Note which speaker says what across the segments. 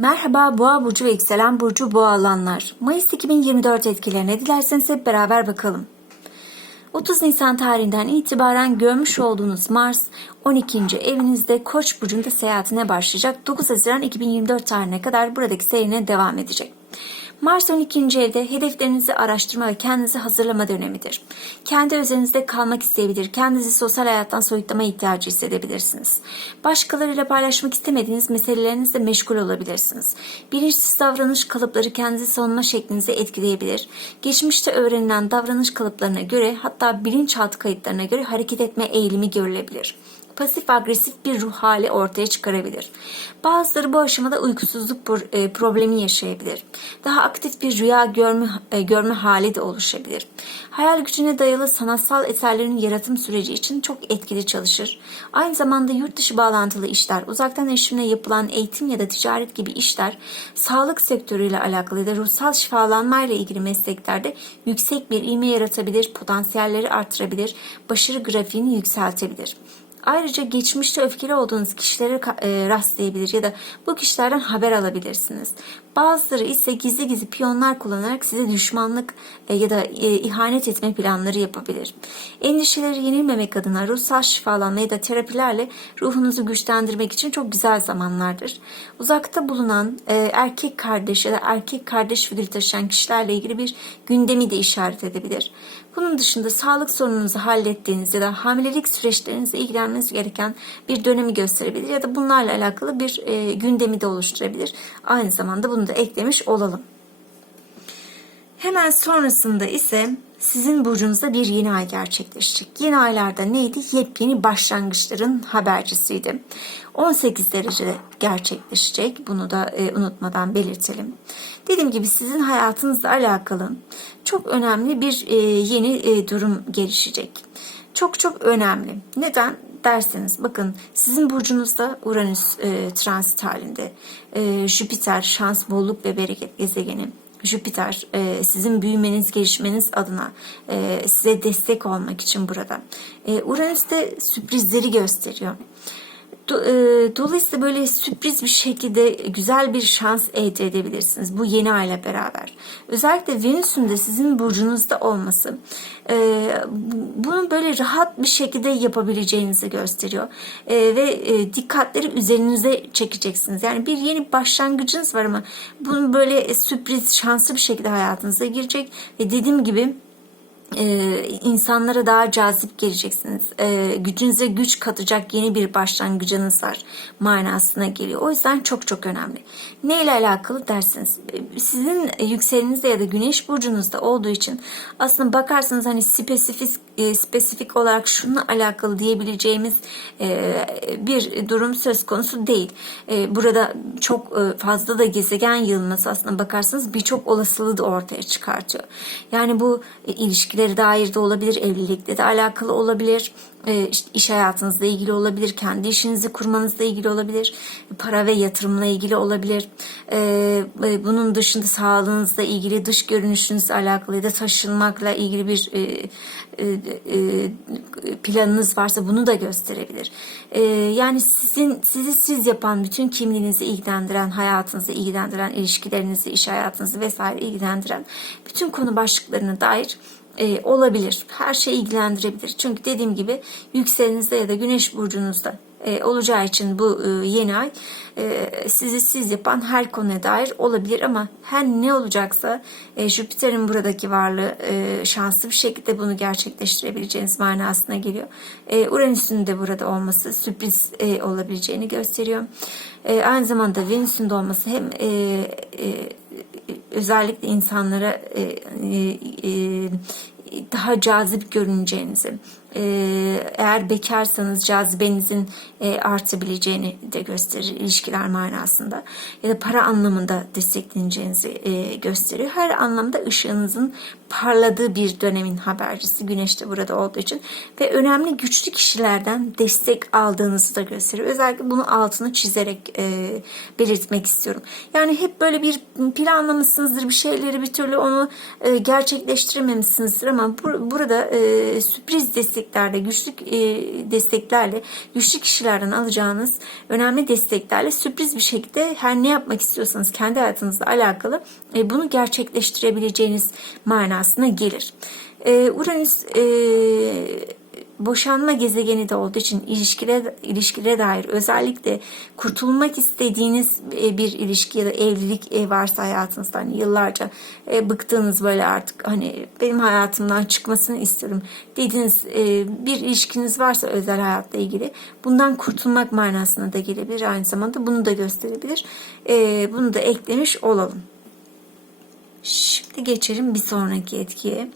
Speaker 1: Merhaba Boğa burcu ve yükselen burcu Boğa alanlar. Mayıs 2024 etkilerine dilerseniz hep beraber bakalım. 30 Nisan tarihinden itibaren görmüş olduğunuz Mars 12. evinizde Koç burcunda seyahatine başlayacak. 9 Haziran 2024 tarihine kadar buradaki seyrine devam edecek. Mars 12. evde hedeflerinizi araştırma ve kendinizi hazırlama dönemidir. Kendi özelinizde kalmak isteyebilir, kendinizi sosyal hayattan soyutlama ihtiyacı hissedebilirsiniz. Başkalarıyla paylaşmak istemediğiniz meselelerinizle meşgul olabilirsiniz. Bilinçsiz davranış kalıpları kendinizi savunma şeklinizi etkileyebilir. Geçmişte öğrenilen davranış kalıplarına göre hatta bilinçaltı kayıtlarına göre hareket etme eğilimi görülebilir pasif agresif bir ruh hali ortaya çıkarabilir. Bazıları bu aşamada uykusuzluk e, problemi yaşayabilir. Daha aktif bir rüya görme, e, görme hali de oluşabilir. Hayal gücüne dayalı sanatsal eserlerin yaratım süreci için çok etkili çalışır. Aynı zamanda yurt dışı bağlantılı işler, uzaktan erişimle yapılan eğitim ya da ticaret gibi işler, sağlık sektörüyle alakalı ya da ruhsal şifalanmayla ilgili mesleklerde yüksek bir ivme yaratabilir, potansiyelleri artırabilir, başarı grafiğini yükseltebilir. Ayrıca geçmişte öfkeli olduğunuz kişilere e, rastlayabilir ya da bu kişilerden haber alabilirsiniz. Bazıları ise gizli gizli piyonlar kullanarak size düşmanlık e, ya da e, ihanet etme planları yapabilir. Endişeleri yenilmemek adına ruhsal şifalanma ya da terapilerle ruhunuzu güçlendirmek için çok güzel zamanlardır. Uzakta bulunan erkek kardeş ya da erkek kardeş figürü taşıyan kişilerle ilgili bir gündemi de işaret edebilir. Bunun dışında sağlık sorununuzu hallettiğiniz ya da hamilelik süreçlerinizle ilgilenmeniz gereken bir dönemi gösterebilir ya da bunlarla alakalı bir e, gündemi de oluşturabilir. Aynı zamanda bunu da eklemiş olalım. Hemen sonrasında ise sizin burcunuzda bir yeni ay gerçekleşecek. Yeni aylarda neydi? Yepyeni başlangıçların habercisiydi. 18 derecede gerçekleşecek. Bunu da e, unutmadan belirtelim. Dediğim gibi sizin hayatınızla alakalı çok önemli bir e, yeni e, durum gelişecek. Çok çok önemli. Neden? Derseniz bakın sizin burcunuzda Uranüs e, transit halinde. E, Jüpiter şans, bolluk ve bereket gezegeni. Jüpiter e, sizin büyümeniz, gelişmeniz adına e, size destek olmak için burada. E, Uranüs de sürprizleri gösteriyor. E, dolayısıyla böyle sürpriz bir şekilde güzel bir şans elde edebilirsiniz bu yeni ayla beraber. Özellikle Venüs'ün de sizin burcunuzda olması e, bunu böyle rahat bir şekilde yapabileceğinizi gösteriyor. E, ve dikkatleri üzerinize çekeceksiniz. Yani bir yeni başlangıcınız var ama bunun böyle sürpriz, şanslı bir şekilde hayatınıza girecek. Ve dediğim gibi e, insanlara daha cazip geleceksiniz. E, gücünüze güç katacak yeni bir başlangıcınız var manasına geliyor. O yüzden çok çok önemli. Ne ile alakalı dersiniz? E, sizin yükselenizde ya da güneş burcunuzda olduğu için aslında bakarsanız hani spesifik e, spesifik olarak şununla alakalı diyebileceğimiz e, bir durum söz konusu değil. E, burada çok e, fazla da gezegen yığılması aslında bakarsanız birçok olasılığı da ortaya çıkartıyor. Yani bu e, ilişkiler ilişkilere dair de olabilir, evlilikle de alakalı olabilir, e, iş hayatınızla ilgili olabilir, kendi işinizi kurmanızla ilgili olabilir, para ve yatırımla ilgili olabilir. E, e, bunun dışında sağlığınızla ilgili, dış görünüşünüzle alakalı ya da taşınmakla ilgili bir planınız varsa bunu da gösterebilir. Yani sizin sizi siz yapan bütün kimliğinizi ilgilendiren, hayatınızı ilgilendiren, ilişkilerinizi, iş hayatınızı vesaire ilgilendiren bütün konu başlıklarına dair e, olabilir. Her şey ilgilendirebilir. Çünkü dediğim gibi yükselenizde ya da güneş burcunuzda e, olacağı için bu e, yeni ay e, sizi siz yapan her konuya dair olabilir ama her ne olacaksa e, Jüpiter'in buradaki varlığı e, şanslı bir şekilde bunu gerçekleştirebileceğiniz manasına geliyor. E, Uranüs'ün de burada olması sürpriz e, olabileceğini gösteriyor. E, aynı zamanda Venüs'ün de olması hem e, e, özellikle insanlara e, e, e, daha cazip görüneceğinizi, eğer bekarsanız cazibenizin e, artabileceğini de gösterir ilişkiler manasında ya da para anlamında destekleneceğinizi e, gösteriyor. Her anlamda ışığınızın parladığı bir dönemin habercisi Güneş de burada olduğu için ve önemli güçlü kişilerden destek aldığınızı da gösteriyor. Özellikle bunu altını çizerek e, belirtmek istiyorum. Yani hep böyle bir planlamışsınızdır bir şeyleri bir türlü onu e, gerçekleştirememişsinizdir ama bur burada e, sürpriz destek desteklerle, güçlü e, desteklerle, güçlü kişilerden alacağınız önemli desteklerle sürpriz bir şekilde her ne yapmak istiyorsanız kendi hayatınızla alakalı e, bunu gerçekleştirebileceğiniz manasına gelir. E, Uranüs boşanma gezegeni de olduğu için ilişkilere, ilişkilere dair özellikle kurtulmak istediğiniz e, bir ilişki ya da evlilik e, varsa hayatınızda hani yıllarca e, bıktığınız böyle artık hani benim hayatımdan çıkmasını istiyorum dediğiniz bir ilişkiniz varsa özel hayatla ilgili bundan kurtulmak manasına da gelebilir aynı zamanda bunu da gösterebilir. Bunu da eklemiş olalım. Şimdi geçelim bir sonraki etkiye.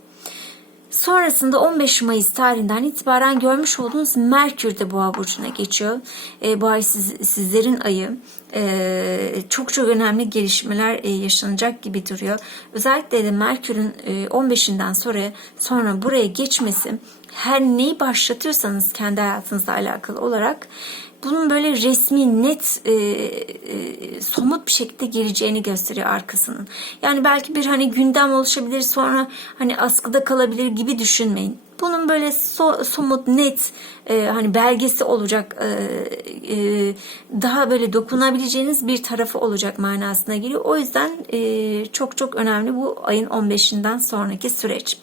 Speaker 1: Sonrasında 15 Mayıs tarihinden itibaren görmüş olduğunuz Merkür de Boğa burcuna geçiyor. E, bu ay siz, sizlerin ayı. E, çok çok önemli gelişmeler e, yaşanacak gibi duruyor. Özellikle de Merkür'ün e, 15'inden sonra sonra buraya geçmesi her neyi başlatıyorsanız kendi hayatınızla alakalı olarak bunun böyle resmi, net, e, e, somut bir şekilde geleceğini gösteriyor arkasının. Yani belki bir hani gündem oluşabilir sonra hani askıda kalabilir gibi düşünmeyin. Bunun böyle so, somut, net e, hani belgesi olacak, e, e, daha böyle dokunabileceğiniz bir tarafı olacak manasına geliyor. O yüzden e, çok çok önemli bu ayın 15'inden sonraki süreç.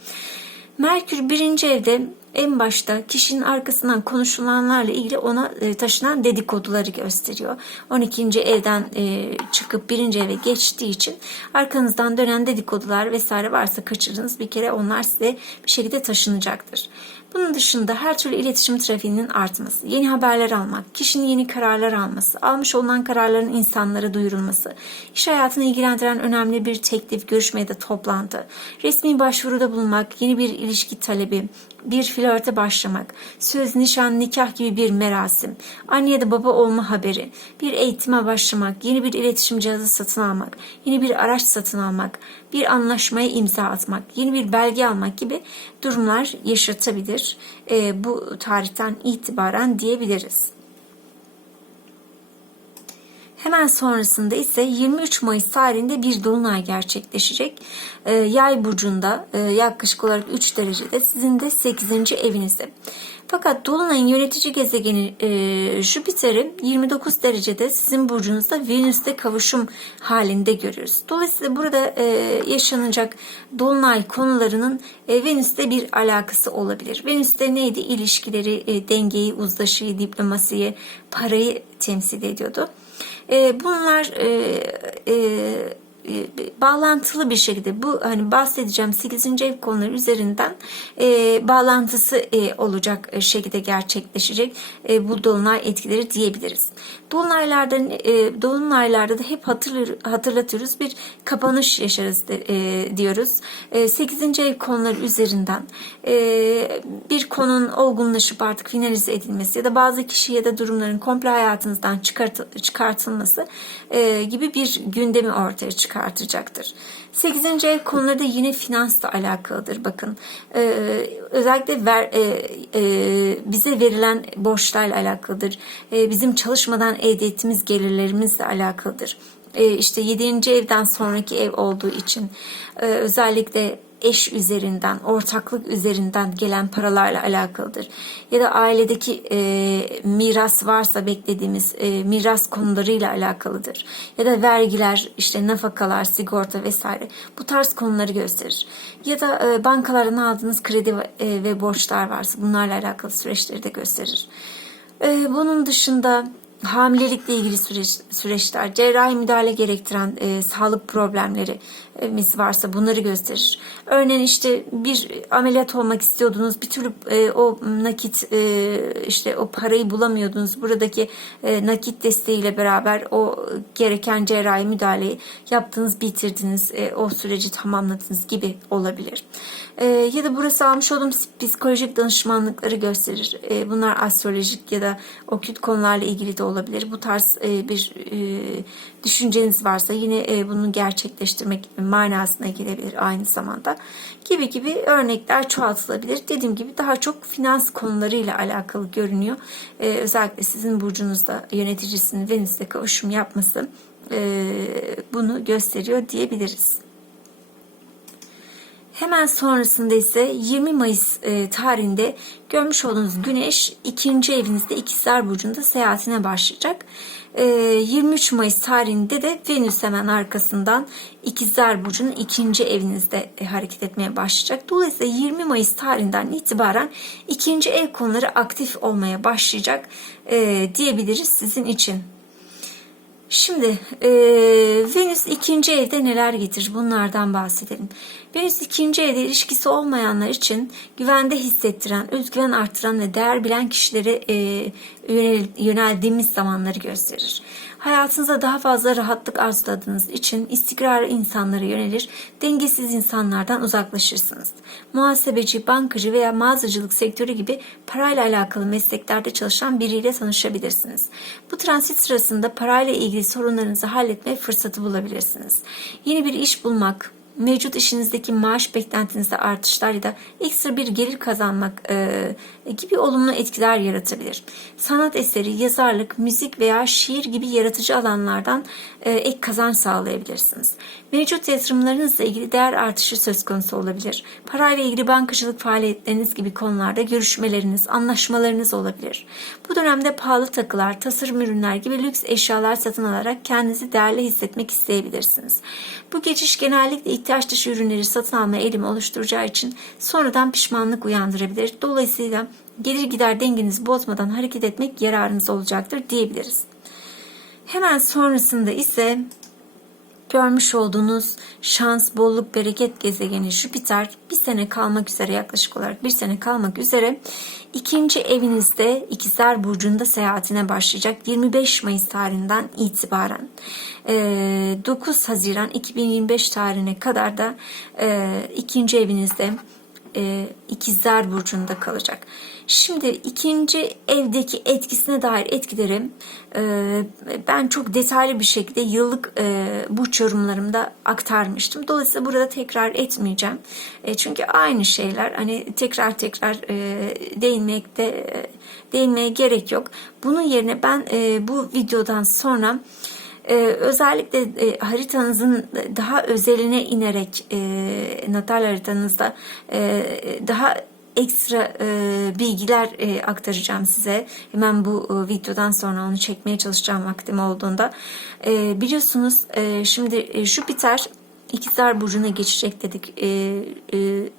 Speaker 1: Merkür birinci evde en başta kişinin arkasından konuşulanlarla ilgili ona e, taşınan dedikoduları gösteriyor. 12. evden e, çıkıp birinci eve geçtiği için arkanızdan dönen dedikodular vesaire varsa kaçırdınız bir kere onlar size bir şekilde taşınacaktır. Bunun dışında her türlü iletişim trafiğinin artması, yeni haberler almak, kişinin yeni kararlar alması, almış olunan kararların insanlara duyurulması, iş hayatını ilgilendiren önemli bir teklif, görüşme ya da toplantı, resmi başvuruda bulunmak, yeni bir ilişki talebi, bir flörte başlamak, söz, nişan, nikah gibi bir merasim, anne ya da baba olma haberi, bir eğitime başlamak, yeni bir iletişim cihazı satın almak, yeni bir araç satın almak, bir anlaşmaya imza atmak, yeni bir belge almak gibi durumlar yaşatabilir. E, bu tarihten itibaren diyebiliriz. Hemen sonrasında ise 23 Mayıs tarihinde bir dolunay gerçekleşecek. E, yay burcunda e, yaklaşık olarak 3 derecede sizin de 8. evinizde. Fakat Dolunay'ın yönetici gezegeni e, Jüpiter'i 29 derecede sizin burcunuzda Venüs'te kavuşum halinde görüyoruz. Dolayısıyla burada e, yaşanacak Dolunay konularının e, Venüs'te bir alakası olabilir. Venüs'te neydi? İlişkileri, dengeyi, uzlaşıyı, diplomasiyi, parayı temsil ediyordu. E, bunlar e, e, e, bağlantılı bir şekilde bu hani bahsedeceğim 8. ev konuları üzerinden e, bağlantısı e, olacak şekilde gerçekleşecek e, bu dolunay etkileri diyebiliriz. Dolunaylarda e, dolunaylarda da hep hatırlıyor, hatırlatıyoruz bir kapanış yaşarız de, e, diyoruz. E, 8. ev konuları üzerinden e, bir konunun olgunlaşıp artık finalize edilmesi ya da bazı kişi ya da durumların komple hayatınızdan çıkart, çıkartılması e, gibi bir gündemi ortaya çıkartacaktır. 8. ev konuları da yine finansla alakalıdır. Bakın e, özellikle ver, e, e, bize verilen borçlarla alakalıdır. E, bizim çalışmadan elde ettiğimiz gelirlerimizle alakalıdır. E, işte 7. evden sonraki ev olduğu için e, özellikle eş üzerinden, ortaklık üzerinden gelen paralarla alakalıdır. Ya da ailedeki e, miras varsa beklediğimiz e, miras konularıyla alakalıdır. Ya da vergiler, işte nafakalar, sigorta vesaire bu tarz konuları gösterir. Ya da e, bankalardan aldığınız kredi ve, e, ve borçlar varsa bunlarla alakalı süreçleri de gösterir. E, bunun dışında hamilelikle ilgili süreç, süreçler, cerrahi müdahale gerektiren e, sağlık problemlerimiz varsa bunları gösterir. Örneğin işte bir ameliyat olmak istiyordunuz, bir türlü e, o nakit e, işte o parayı bulamıyordunuz. Buradaki e, nakit desteğiyle beraber o gereken cerrahi müdahaleyi yaptınız, bitirdiniz, e, o süreci tamamladınız gibi olabilir. E, ya da burası almış olduğum psikolojik danışmanlıkları gösterir. E, bunlar astrolojik ya da okült konularla ilgili de olabilir. Bu tarz e, bir e, düşünceniz varsa yine e, bunu gerçekleştirmek manasına gelebilir aynı zamanda. Gibi gibi örnekler çoğaltılabilir. Dediğim gibi daha çok finans konularıyla alakalı görünüyor. Özellikle sizin burcunuzda yöneticisinin Venüs'te kavuşum yapması bunu gösteriyor diyebiliriz. Hemen sonrasında ise 20 Mayıs e, tarihinde görmüş olduğunuz Güneş ikinci evinizde İkizler Burcu'nda seyahatine başlayacak. E, 23 Mayıs tarihinde de Venüs hemen arkasından İkizler Burcu'nun ikinci evinizde e, hareket etmeye başlayacak. Dolayısıyla 20 Mayıs tarihinden itibaren ikinci ev konuları aktif olmaya başlayacak e, diyebiliriz sizin için. Şimdi e, Venüs ikinci evde neler getirir bunlardan bahsedelim. Venüs ikinci evde ilişkisi olmayanlar için güvende hissettiren, özgüven artıran ve değer bilen kişilere e, yönel, yöneldiğimiz zamanları gösterir. Hayatınızda daha fazla rahatlık arzuladığınız için istikrarlı insanlara yönelir, dengesiz insanlardan uzaklaşırsınız. Muhasebeci, bankacı veya mağazacılık sektörü gibi parayla alakalı mesleklerde çalışan biriyle tanışabilirsiniz. Bu transit sırasında parayla ilgili sorunlarınızı halletme fırsatı bulabilirsiniz. Yeni bir iş bulmak, mevcut işinizdeki maaş beklentinizde artışlar ya da ekstra bir gelir kazanmak e, gibi olumlu etkiler yaratabilir. Sanat eseri, yazarlık, müzik veya şiir gibi yaratıcı alanlardan e, ek kazanç sağlayabilirsiniz. Mevcut yatırımlarınızla ilgili değer artışı söz konusu olabilir. Parayla ilgili bankacılık faaliyetleriniz gibi konularda görüşmeleriniz, anlaşmalarınız olabilir. Bu dönemde pahalı takılar, tasarım ürünler gibi lüks eşyalar satın alarak kendinizi değerli hissetmek isteyebilirsiniz. Bu geçiş genellikle ihtiyaç dışı ürünleri satın alma eğilimi oluşturacağı için sonradan pişmanlık uyandırabilir. Dolayısıyla gelir gider dengenizi bozmadan hareket etmek yararınız olacaktır diyebiliriz. Hemen sonrasında ise görmüş olduğunuz şans, bolluk, bereket gezegeni Jüpiter bir sene kalmak üzere yaklaşık olarak bir sene kalmak üzere ikinci evinizde İkizler Burcu'nda seyahatine başlayacak 25 Mayıs tarihinden itibaren. 9 Haziran 2025 tarihine kadar da ikinci evinizde İkizler Burcu'nda kalacak. Şimdi ikinci evdeki etkisine dair etkileri e, ben çok detaylı bir şekilde yıllık e, burç yorumlarımda aktarmıştım. Dolayısıyla burada tekrar etmeyeceğim. E, çünkü aynı şeyler hani tekrar tekrar değinmekte değinmeye gerek yok. Bunun yerine ben bu videodan sonra ee, özellikle e, haritanızın daha özeline inerek e, natal haritanızda e, daha ekstra e, bilgiler e, aktaracağım size. Hemen bu e, videodan sonra onu çekmeye çalışacağım vaktim olduğunda. E, biliyorsunuz e, şimdi e, Jüpiter İkizler Burcu'na geçecek dedik. E, e, e,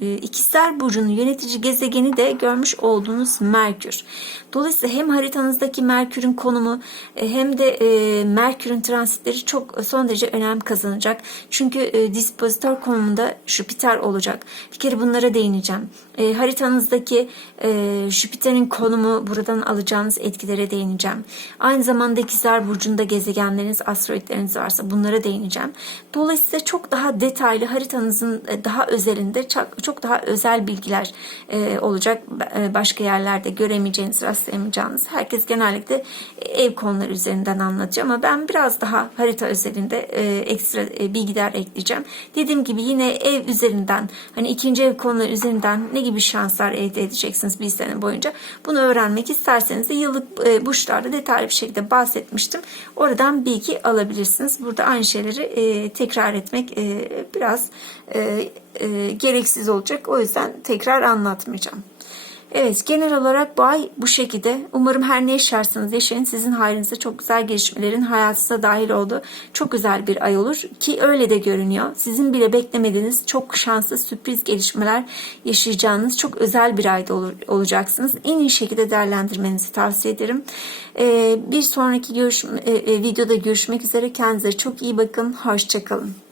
Speaker 1: İkizler Burcu'nun yönetici gezegeni de görmüş olduğunuz Merkür. Dolayısıyla hem haritanızdaki Merkür'ün konumu e, hem de e, Merkür'ün transitleri çok son derece önem kazanacak. Çünkü dispozitör konumunda Jüpiter olacak. Bir kere bunlara değineceğim. Haritanızdaki Jüpiter'in konumu buradan alacağınız etkilere değineceğim. Aynı zamanda İkizler Burcu'nda gezegenleriniz, asteroidleriniz varsa bunlara değineceğim. Dolayısıyla çok daha detaylı haritanızın daha özelinde çok, çok daha özel bilgiler e, olacak. E, başka yerlerde göremeyeceğiniz, rastlayamayacağınız. Herkes genellikle ev konuları üzerinden anlatıyor ama ben biraz daha harita özelinde e, ekstra e, bilgiler ekleyeceğim. Dediğim gibi yine ev üzerinden hani ikinci ev konuları üzerinden ne gibi şanslar elde edeceksiniz bir sene boyunca. Bunu öğrenmek isterseniz de yıllık e, burçlarda detaylı bir şekilde bahsetmiştim. Oradan bilgi alabilirsiniz. Burada aynı şeyleri e, tekrar etmek e, biraz e, e, gereksiz olacak. O yüzden tekrar anlatmayacağım. Evet genel olarak bu ay bu şekilde. Umarım her ne yaşarsanız yaşayın sizin hayrınıza çok güzel gelişmelerin hayatınıza dahil olduğu çok güzel bir ay olur. Ki öyle de görünüyor. Sizin bile beklemediğiniz çok şanslı sürpriz gelişmeler yaşayacağınız çok özel bir ayda olur, olacaksınız. En iyi şekilde değerlendirmenizi tavsiye ederim. Ee, bir sonraki görüşme, e, e, videoda görüşmek üzere. Kendinize çok iyi bakın. Hoşçakalın.